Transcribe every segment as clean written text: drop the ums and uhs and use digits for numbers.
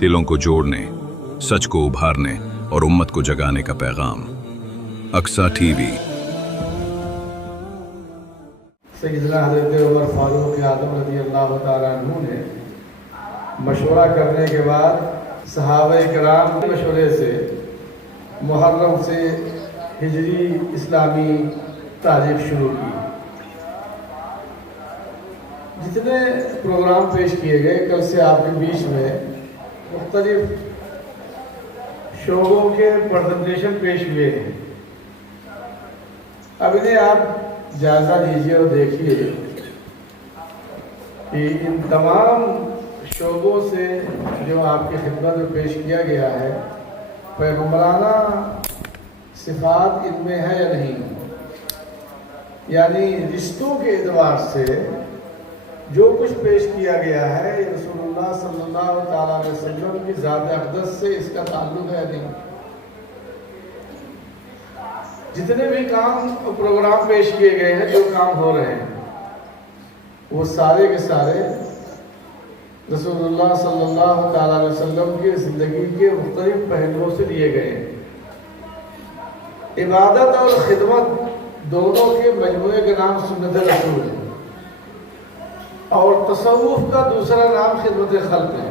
دلوں کو جوڑنے، سچ کو ابھارنے اور امت کو جگانے کا پیغام۔ Aqsa T V. سیدنا حضرت عمر فاروق اعظم رضی اللہ تعالیٰ عنہ نے مشورہ کرنے کے بعد صحابہ کرام کے مشورے سے محرم سے ہجری اسلامی تاریخ شروع کی۔ جتنے پروگرام پیش کیے گئے کل سے آپ کے بیچ میں مختلف شعبوں کے پریزنٹیشن پیش ہوئے ہیں۔ اب انہیں آپ جائزہ لیجئے اور دیکھیے کہ ان تمام شعبوں سے جو آپ کی خدمت میں پیش کیا گیا ہے پیغمبرانہ صفات ان میں ہے یا نہیں، یعنی رشتوں کے اعتبار سے جو کچھ پیش کیا گیا ہے رسول اللہ صلی اللہ تعالیٰ علیہ وسلم کی ذات اقدس سے اس کا تعلق ہے نہیں۔ جتنے بھی کام پروگرام پیش کیے گئے ہیں، جو کام ہو رہے ہیں، وہ سارے کے سارے رسول اللہ صلی اللہ تعالیٰ علیہ وسلم کی زندگی کے مختلف پہلوؤں سے لیے گئے ہیں۔ عبادت اور خدمت دونوں کے مجموعے کا نام سنت رسول ہے، اور تصوف کا دوسرا نام خدمت خلق ہے۔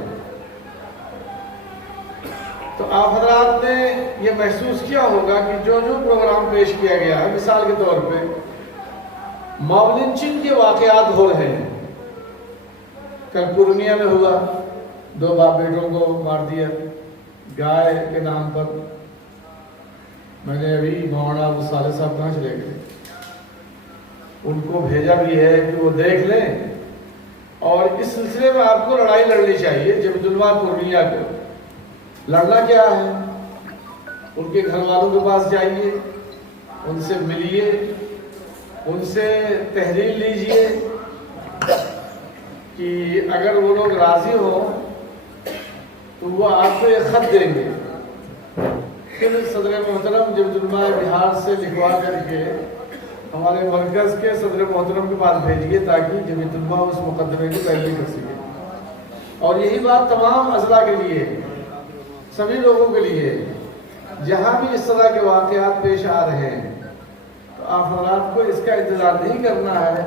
تو آپ حضرات نے یہ محسوس کیا ہوگا کہ جو پروگرام پیش کیا گیا ہے، مثال کے طور پہ موب لنچنگ کے واقعات ہو رہے ہیں۔ کل پورنیہ میں ہوا، 2 باپ بیٹوں کو مار دیا گائے کے نام پر۔ میں نے ابھی مولانا ابو صالح صاحب کہاں چلے گئے، ان کو بھیجا بھی ہے کہ وہ دیکھ لیں، اور اس سلسلے میں آپ کو لڑائی لڑنی چاہیے۔ جب ظلمات پورنیہ کو لڑنا کیا ہے، ان کے گھر والوں کے پاس جائیے، ان سے ملیے، ان سے تحریر لیجئے کہ اگر وہ لوگ راضی ہوں تو وہ آپ کو ایک خط دیں گے۔ پھر صدر محترم جب جلمہ بہار سے لکھوا کر کے ہمارے مرکز کے صدر محترم کے پاس بھیجیے تاکہ جمعیت علماء اس مقدمے کی پیروی کر سکے۔ اور یہی بات تمام اضلاع کے لیے، سبھی لوگوں کے لیے، جہاں بھی اس طرح کے واقعات پیش آ رہے ہیں، تو آپ حضرات کو اس کا انتظار نہیں کرنا ہے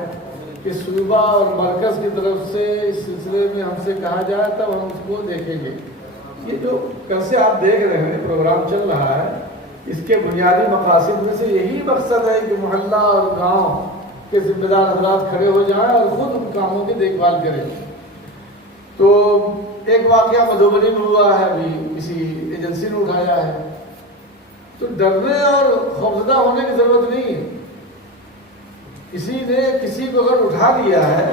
کہ صوبہ اور مرکز کی طرف سے اس سلسلے میں ہم سے کہا جائے تب ہم اس کو دیکھیں گے۔ یہ جو کل سے آپ دیکھ رہے ہیں پروگرام چل رہا ہے، اس کے بنیادی مقاصد میں سے یہی مقصد ہے کہ محلہ اور گاؤں کے ذمہ دار حضرات کھڑے ہو جائیں اور خود ان کاموں کی دیکھ بھال کریں۔ تو ایک واقعہ مدھوبنی میں ہوا ہے، ابھی کسی ایجنسی نے اٹھایا ہے، تو ڈرنے اور خوفزدہ ہونے کی ضرورت نہیں ہے۔ کسی نے کسی کو اگر اٹھا لیا ہے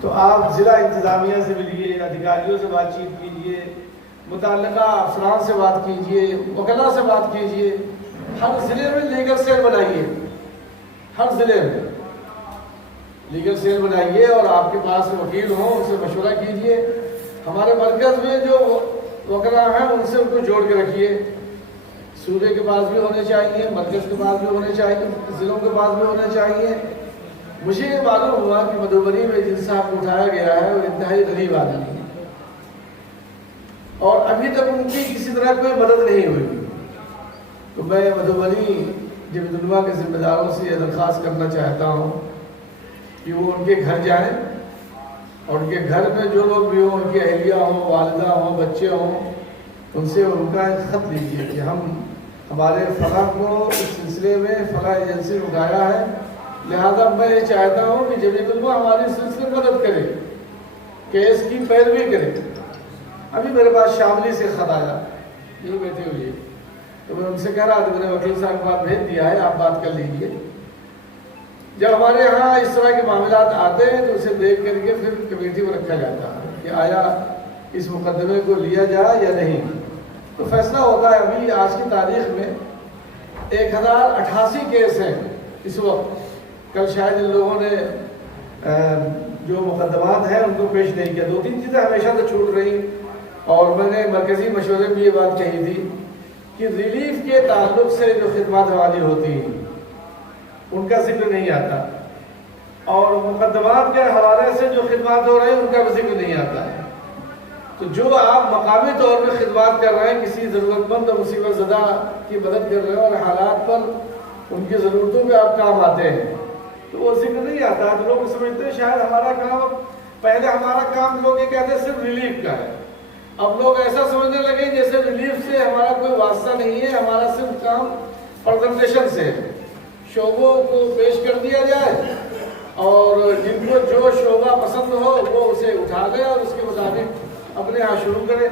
تو آپ ضلع انتظامیہ سے ملیے، ادھیکاریوں سے بات چیت کیجیے، متعلقہ افسران سے بات کیجیے، وکلاء سے بات کیجیے۔ ہر ضلع میں لیگل سیل بنائیے، ہر ضلع میں لیگل سیل بنائیے، اور آپ کے پاس وکیل ہوں ان سے مشورہ کیجیے۔ ہمارے مرکز میں جو وکلاء ہیں ان سے ان کو جوڑ کے رکھیے، صوبے کے پاس بھی ہونے چاہیے، مرکز کے پاس بھی ہونے چاہیے، ضلعوں کے پاس بھی ہونے چاہیے۔ مجھے یہ معلوم ہوا کہ مدھوبنی میں جن صاحب کو اٹھایا گیا ہے وہ انتہائی غریب آدمی ہے، اور ابھی تک ان کی کسی طرح کوئی مدد نہیں ہوئی۔ تو میں مدھوبنی جمعیت علماء کے ذمہ داروں سے یہ درخواست کرنا چاہتا ہوں کہ وہ ان کے گھر جائیں، اور ان کے گھر میں جو لوگ بھی ہوں، ان کی اہلیہ ہوں، والدہ ہوں، بچے ہوں، ان سے ان کا ایک خط لیجیے کہ ہمارے فلاں کو اس سلسلے میں فلاں ایجنسی نے اٹھایا ہے، لہذا میں یہ چاہتا ہوں کہ جمعیت علماء ہماری اس سلسلے میں مدد کرے، کیس کی پیروی کرے۔ ابھی میرے پاس شاملی سے خط آیا، یہی بیٹھے ہوئے، تو میں ان سے کہہ رہا تھا، میں نے وکیل صاحب کو بات بھیج دیا ہے، آپ بات کر لیجیے۔ جب ہمارے ہاں اس طرح کے معاملات آتے ہیں تو اسے دیکھ کر کے پھر کمیٹی میں رکھا جاتا ہے کہ آیا اس مقدمے کو لیا جائے یا نہیں، تو فیصلہ ہوتا ہے۔ ابھی آج کی تاریخ میں 1088 کیس ہیں اس وقت۔ کل شاید ان لوگوں نے جو مقدمات ہیں ان کو پیش نہیں کیا۔ 2-3 چیزیں ہمیشہ سے چھوٹ رہی، اور میں نے مرکزی مشورے میں یہ بات کہی تھی کہ ریلیف کے تعلق سے جو خدمات حوالی ہوتی ہیں ان کا ذکر نہیں آتا، اور مقدمات کے حوالے سے جو خدمات ہو رہے ہیں ان کا بھی ذکر نہیں آتا ہے۔ تو جو آپ مقامی طور پہ خدمات کر رہے ہیں، کسی ضرورت مند اور مصیبت زدہ کی مدد کر رہے ہیں اور حالات پر ان کی ضرورتوں پہ آپ کام آتے ہیں، تو وہ ذکر نہیں آتا. تو لوگ سمجھتے ہیں شاید ہمارا کام، پہلے ہمارا کام لوگ یہ کہتے ہیں صرف ریلیف کا ہے. اب لوگ ایسا سمجھنے لگے جیسے ریلیف سے ہمارا کوئی واسطہ نہیں ہے، ہمارا صرف کام پریزنٹیشن سے ہے. شعبوں کو پیش کر دیا جائے اور جن کو جو شعبہ پسند ہو وہ اسے اٹھا لے اور اس کے مطابق اپنے یہاں شروع کرے.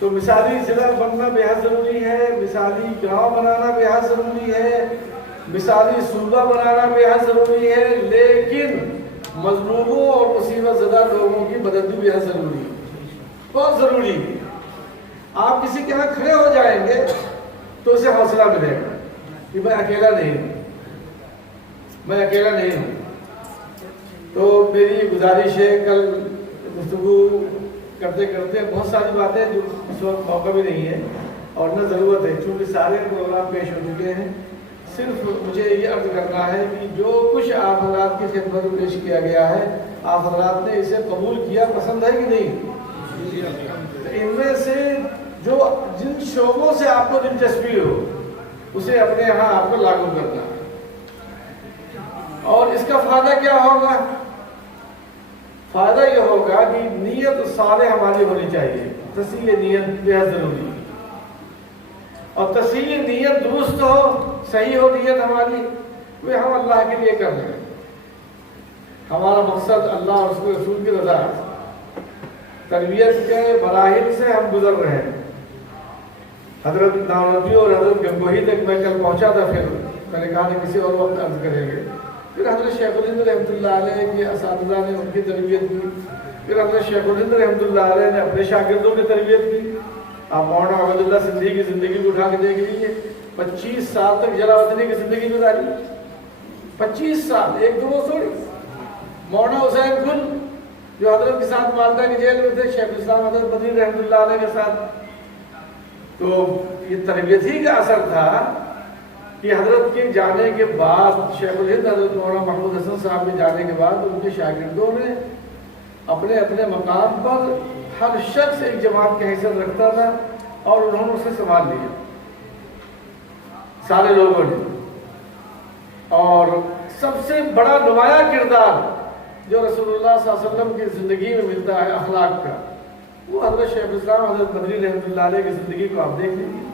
تو مثالی ضلع بننا بے حد ضروری ہے، مثالی گاؤں بنانا بے حد ضروری ہے، مثالی صوبہ بنانا بے حد ضروری ہے، لیکن مظلوموں اور مصیبت زدہ لوگوں کی مدد بھی بے حد ضروری ہے، بہت ضروری ہے. آپ کسی کے یہاں کھڑے ہو جائیں گے تو اسے حوصلہ ملے گا کہ میں اکیلا نہیں ہوں، میں اکیلا نہیں ہوں. تو میری گزارش ہے، کل گفتگو کرتے کرتے بہت ساری باتیں جو اس وقت موقع بھی نہیں ہے اور نہ ضرورت ہے، چونکہ سارے پروگرام پیش ہو چکے ہیں. صرف مجھے یہ عرض کرنا ہے کہ جو کچھ آپ حضرات کی خدمت میں پیش کیا گیا ہے، آپ حضرات نے اسے قبول کیا، پسند ہے کہ نہیں؟ ان میں سے جو جن شعبوں سے آپ کو دلچسپی ہو اسے اپنے یہاں آپ کو لاگو کرنا ہے. اور اس کا فائدہ کیا ہوگا؟ فائدہ یہ ہوگا کہ نیت صالح ہماری ہونی چاہیے. تصحیح نیت بے حد ضروری ہے، اور تصحیح نیت درست ہو، صحیح ہو نیت ہماری، وہ ہم اللہ کے لیے کر رہے ہیں، ہمارا مقصد اللہ اور اس کے رسول کی رضا ہے. تربیت کے مراحل سے ہم گزر رہے ہیں. حضرت نانوتوی اور حضرت گنگوہی تک میں کل پہنچا تھا، پھر میں نے کہا کہ کسی اور وقت عرض کریں گے. پھر حضرت شیخ الہند رحمۃ اللہ علیہ کے اساتذہ نے ان کی تربیت کی، پھر حضرت شیخ الہند رحمۃ اللہ علیہ نے اپنے شاگردوں کی تربیت کی. آپ مولانا عبد اللہ سندھی کی زندگی کو اٹھا کے دیکھ لیجیے، 25 سال تک جلاوطنی کی زندگی گزاری، 25 سال، ایک دو تھوڑی. مولانا حسین گل جو حضرت کے ساتھ مالدہ کی جیل میں تھے، شیخ الاسلام حضرت مدنی رحمۃ اللہ علیہ کے ساتھ. تو یہ تربیت ہی کا اثر تھا کہ حضرت کے جانے کے بعد، شیخ الہند حضرت مولانا محمود حسن صاحب کے جانے کے بعد ان کے شاگردوں نے اپنے اپنے مقام پر ہر شخص ایک جماعت کی حیثیت رکھتا تھا اور انہوں نے اسے سنبھال لیا سارے لوگوں نے. اور سب سے بڑا نمایاں کردار جو رسول اللہ صلی اللہ علیہ وسلم کی زندگی میں ملتا ہے اخلاق کا، وہ حضرت شیخ الاسلام حضرت مدنی رحمۃ اللہ علیہ کی زندگی کو آپ دیکھ لیجیے.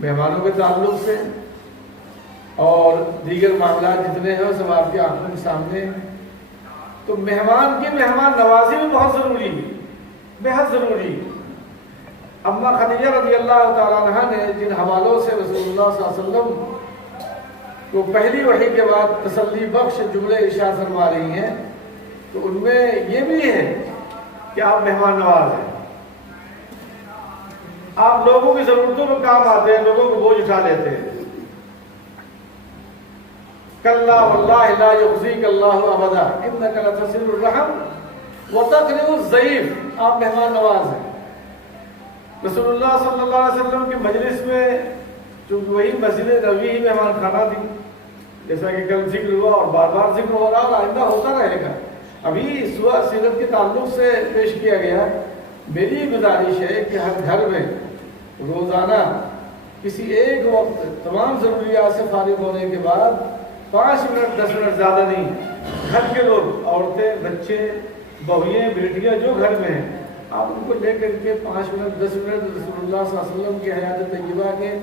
مہمانوں کے تعلق سے اور دیگر معاملات جتنے ہیں سب آپ کے آنکھوں کے سامنے. تو مہمان کی مہمان نوازی بھی بہت ضروری ہے، بے حد ضروری. اماں خدیجہ رضی اللہ تعالیٰ عنہا نے جن حوالوں سے رسول اللہ صلی اللہ علیہ وسلم کو پہلی وحی کے بعد تسلی بخش جملے ارشاد فرما رہی ہیں، تو ان میں یہ بھی ہے کہ آپ مہمان نواز ہیں، آپ لوگوں کی ضرورتوں میں کام آتے ہیں، لوگوں کو بوجھ اٹھا لیتے ہیں. کلا واللہ لا یخزیک اللہ ابدا انک لتصل الرحم وتقرئ الضیف. آپ مہمان نواز ہیں. رسول اللہ صلی اللہ علیہ وسلم کی مجلس میں، چونکہ وہی مسجد نبوی ہی مہمان خانہ تھی، جیسا کہ کل ذکر ہوا اور بار بار ذکر ہو رہا اور آئندہ ہوتا رہے گا. ابھی سورہ سیرت کے تعلق سے پیش کیا گیا. میری گزارش ہے کہ ہر گھر میں روزانہ کسی ایک وقت تمام ضروریات سے فارغ ہونے کے بعد 5 منٹ 10 منٹ، زیادہ نہیں، گھر کے لوگ، عورتیں، بچے، بہویں، بیٹیاں جو گھر میں ہیں، آپ ان کو لے کر کے 5 منٹ 10 منٹ رسول اللہ صلی اللہ علیہ وسلم کی حیات طیبہ کے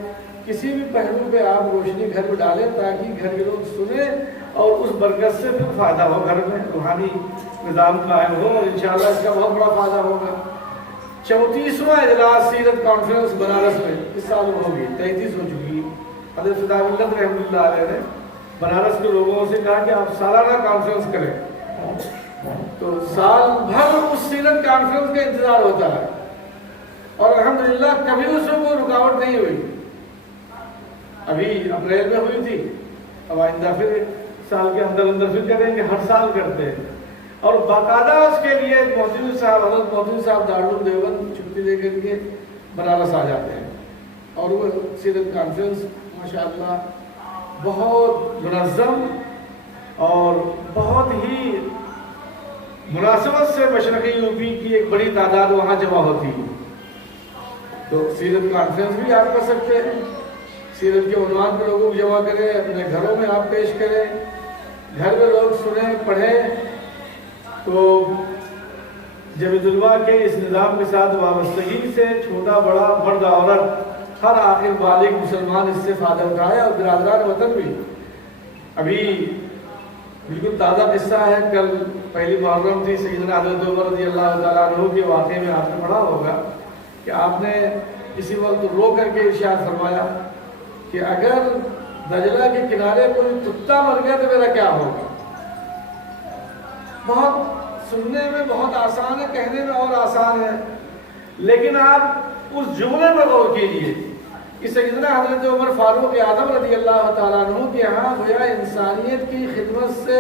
کسی بھی پہلو پہ آپ روشنی گھر میں ڈالیں تاکہ گھر کے لوگ سنیں اور اس برکت سے پھر فائدہ ہو، گھر میں روحانی نظام قائم ہو اور انشاءاللہ اس کا بہت بڑا فائدہ ہوگا. 34واں اجلاس سیرت کانفرنس بنارس میں اس سال ہوگی، 33 ہو چکی. حضرت فدا ملت رحمۃ اللہ علیہ نے بنارس کے لوگوں سے کہا کہ آپ سالانہ کانفرنس کریں. تو سال بھر اس سیرت کانفرنس کا انتظار ہوتا ہے اور الحمدللہ کبھی اس میں کوئی رکاوٹ نہیں ہوئی. ابھی اپریل میں ہوئی تھی، اب آئندہ پھر سال کے اندر پھر کریں گے، ہر سال کرتے ہیں. اور باقاعدہ اس کے لیے محتوی صاحب، حضرت محتوی صاحب دارالعلوم دیوبند چھٹی لے کر کے بنارس آ جاتے ہیں اور وہ سیرت کانفرنس ماشاءاللہ بہت منظم اور بہت ہی مناسبت سے مشرقی یوپی کی ایک بڑی تعداد وہاں جمع ہوتی ہے، تو سیرت کانفرنس بھی آپ کر سکتے ہیں، سیرت کے عنوان پہ لوگوں کو جمع کریں، اپنے گھروں میں آپ پیش کریں، گھر میں لوگ سنیں پڑھیں۔ تو جمعیت علماء کے اس نظام کے ساتھ وابستگی سے چھوٹا بڑا مرد عورت ہر عاقل بالغ مسلمان اس سے فائدہ اٹھائے، اور برادران وطن بھی۔ ابھی بالکل تازہ قصہ ہے، کل پہلی محرم تھی، سیدنا حضرت عمر رضی اللہ تعالیٰ عنہ کے واقعے میں آپ نے پڑھا ہوگا کہ آپ نے اسی وقت رو کر کے ارشاد فرمایا کہ اگر دجلہ کے کنارے کوئی کتا مر گیا تو میرا کیا ہوگا۔ بہت سننے میں بہت آسان ہے، کہنے میں اور آسان ہے، لیکن آپ اس جملے پر غور کیجیے کہ سیدنا حضرت عمر فاروق اعظم رضی اللہ تعالیٰ عنہ کے یہاں گویا انسانیت کی خدمت سے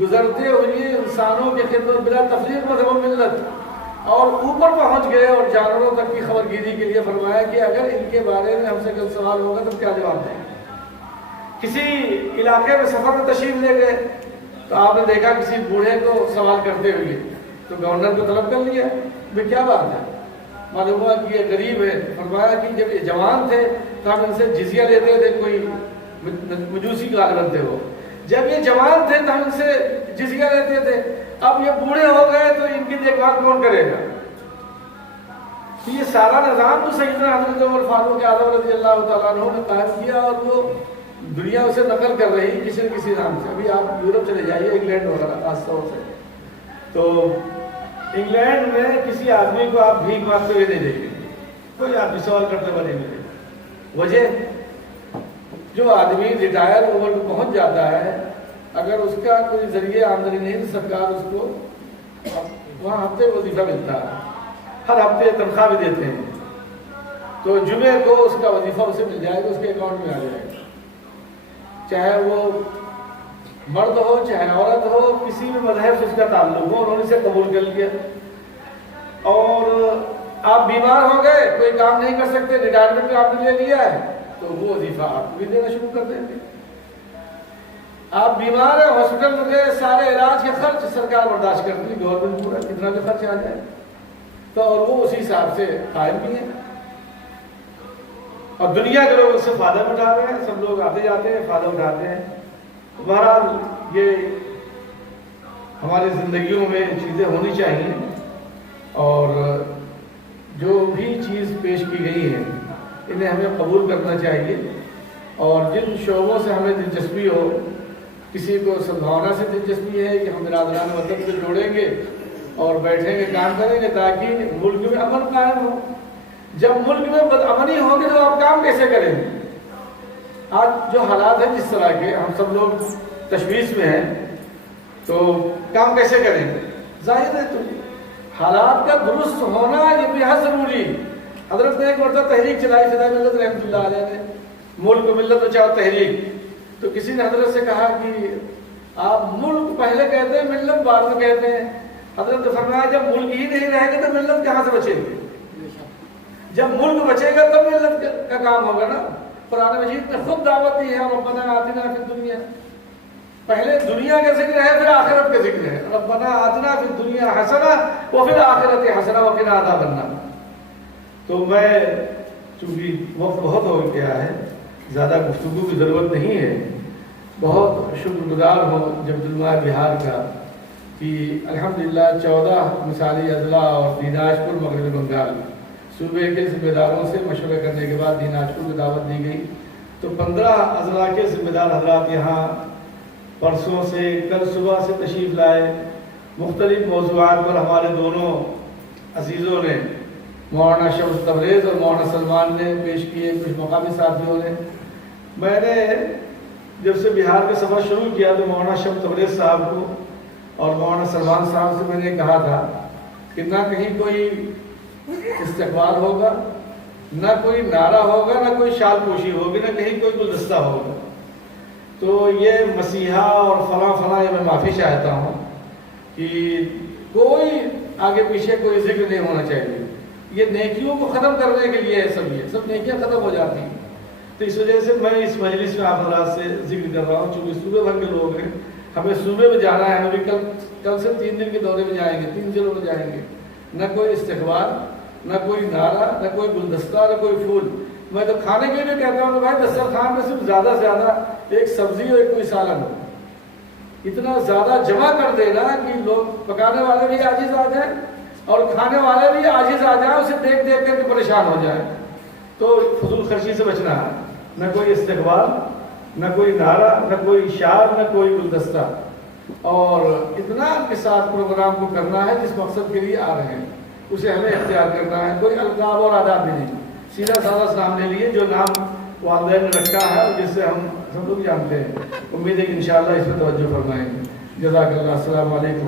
گزرتے ہوئے انسانوں کی خدمت بلا تفریق مذہب و ملت اور اوپر پہنچ گئے، اور جانوروں تک کی خبر گیری کے لیے فرمایا کہ اگر ان کے بارے میں ہم سے کوئی سوال ہوگا تو کیا جواب دیں گے۔ کسی علاقے میں سفر میں تشریف لے گئے تو آپ نے دیکھا کسی بوڑھے کو سوال کرتے ہوئے، تو گورنر کو طلب کر لیا، بھئی کیا بات ہے، معلوم ہوا کہ یہ غریب ہے۔ فرمایا کہ جب یہ جوان تھے تو ہم ان سے جزیہ لیتے تھے، کوئی مجوسی غالباً تھے وہ، جب یہ جوان تھے تو ہم ان سے جزیہ لیتے تھے، اب یہ بوڑھے ہو گئے تو ان کی دیکھ بھال کون کرے گا۔ یہ سارا نظام تو سیدنا حضرت عمر فاروق اعظم رضی اللہ تعالیٰ عنہ نے قائم کیا، اور وہ دنیا اسے نقل کر رہی کسی نہ کسی نام سے۔ ابھی آپ یورپ چلے جائیے، انگلینڈ وغیرہ خاص طور سے، تو انگلینڈ میں کسی آدمی کو آپ بھیک مانگتے ہوئے نہیں دیکھیں گے، کوئی آدمی سوال کرتے ہوئے نہیں ملے۔ وجہ جو آدمی ریٹائر عمر میں پہنچ جاتا ہے، اگر اس کا کوئی ذریعہ آمدنی نہیں، سرکار اس کو وہاں ہفتے وظیفہ ملتا ہے، ہر ہفتے تنخواہ بھی دیتے ہیں، تو جمعے کو اس کا وظیفہ اسے مل جائے گا، اس کے اکاؤنٹ میں آ جائے گا، چاہے وہ مرد ہو چاہے عورت ہو، کسی بھی مذہب سے اس کا تعلق ہو، انہوں نے اسے قبول کر لیا۔ اور آپ بیمار ہو گئے، کوئی کام نہیں کر سکتے، ریٹائرمنٹ پہ آپ نے لے لیا ہے، تو وہ وظیفہ آپ کو بھی دینا شروع کر دیں گے۔ آپ بیمار ہیں، ہاسپٹل میں گئے، سارے علاج کے خرچ سرکار برداشت کرتی ہے، گورنمنٹ پورا کتنا بھی خرچ آ جائے، تو اور وہ اسی حساب سے قائم بھی ہیں، اور دنیا کے لوگ اس سے فائدہ اٹھا رہے ہیں، سب لوگ آتے جاتے ہیں، فائدہ اٹھاتے ہیں۔ بہرحال یہ ہماری زندگیوں میں چیزیں ہونی چاہیے، اور جو بھی چیز پیش کی گئی ہے انہیں ہمیں قبول کرنا چاہیے، اور جن شعبوں سے ہمیں دلچسپی ہو، کسی کو سدبھاونا سے دلچسپی ہے کہ ہم برادران وطن کو جوڑیں گے اور بیٹھیں گے، کام کریں گے تاکہ ملک میں امن قائم ہو۔ جب ملک میں بدامنی ہوگی تو آپ کام کیسے کریں گے؟ آج جو حالات ہیں جس طرح کے، ہم سب لوگ تشویش میں ہیں، تو کام کیسے کریں گے؟ ظاہر ہے تو حالات کا درست ہونا یہ بہت ضروری۔ حضرت نے ایک مرتبہ تحریک چلائی، فدائے ملت رحمۃ اللہ علیہ نے، ملک و ملت بچاؤ تحریک، تو کسی نے حضرت سے کہا کہ آپ ملک پہلے کہتے ہیں، ملت بعد میں کہتے ہیں۔ حضرت نے فرمایا جب ملک ہی نہیں رہے گا تو ملت کہاں سے بچے گی؟ جب ملک بچے گا تب ملت کا کام ہوگا نا۔ قرآن مجید نے خود دعوت دی ہے، ربنا آتنا فی الدنیا، پہلے دنیا کا ذکر ہے پھر آخرت کا ذکر ہے، ربنا آتنا فی الدنیا حسنہ وفی الآخرۃ حسنہ وقنا عذاب النار۔ تو میں چونکہ وقت بہت ہو گیا ہے، زیادہ گفتگو کی ضرورت نہیں ہے، بہت شکر گزار ہوں جمعیت علماء بہار کا کہ الحمدللہ 14 مثالی اضلاع اور دیناجپور مغربی بنگال صوبے کے ذمہ داروں سے مشورہ کرنے کے بعد دیناجپور کو دعوت دی گئی، تو 15 اضلاع کے ذمہ دار حضرات یہاں پرسوں سے کل صبح سے تشریف لائے۔ مختلف موضوعات پر ہمارے دونوں عزیزوں نے، مولانا شمس تبریز اور مولانا سلمان نے پیش کیے، کچھ مقامی ساتھیوں نے۔ میں نے جب سے بہار کا سفر شروع کیا تو مولانا شمس تبریز صاحب کو اور مولانا سلمان صاحب سے میں نے کہا تھا کہ نہ کہیں کوئی استقبال ہوگا، نہ کوئی نعرہ ہوگا، نہ کوئی شال پوشی ہوگی، نہ کہیں کوئی گلدستہ ہوگا، تو یہ مسیحا اور فلاں فلاں میں معافی چاہتا ہوں کہ کوئی آگے پیچھے کوئی ذکر نہیں ہونا چاہیے، یہ نیکیوں کو ختم کرنے کے لیے ہے، سب نیکیاں ختم ہو جاتی ہیں۔ تو اس وجہ سے میں اس مجلس میں آپ حضرات سے ذکر کر رہا ہوں، چونکہ صوبے بھر کے لوگ ہیں، ہمیں صوبے میں جانا ہے، ہم بھی کل سے 3 دن کے دورے میں جائیں گے، 3 ضلعوں میں جائیں گے، نہ کوئی استقبال، نہ کوئی نعرہ، نہ کوئی گلدستہ، نہ کوئی پھول۔ میں تو کھانے کے لیے کہتا ہوں کہ بھائی دسترخوان میں صرف زیادہ سے زیادہ ایک سبزی اور ایک کوئی سالن ہو، اتنا زیادہ جمع کر دینا کہ لوگ پکانے والے بھی عاجز آ جائیں اور کھانے والے بھی عاجز آ جائیں، اسے دیکھ دیکھ کر کے پریشان ہو جائیں۔ تو فضول خرچی سے بچنا ہے، نہ کوئی استقبال، نہ کوئی نعرہ، نہ کوئی اشعار، نہ کوئی گلدستہ، اور اتنا کے ساتھ پروگرام کو کرنا ہے جس مقصد کے لیے آ رہے ہیں اسے ہمیں اختیار کرنا ہے۔ کوئی القاب اور آداب بھی نہیں، سیدھا سادہ نام لے لیے جو نام والدین نے رکھا ہے اور جس سے ہم سب لوگ جانتے ہیں۔ امید ہے کہ انشاءاللہ اس پہ توجہ فرمائیں گے۔ جزاک اللہ، السلام علیکم۔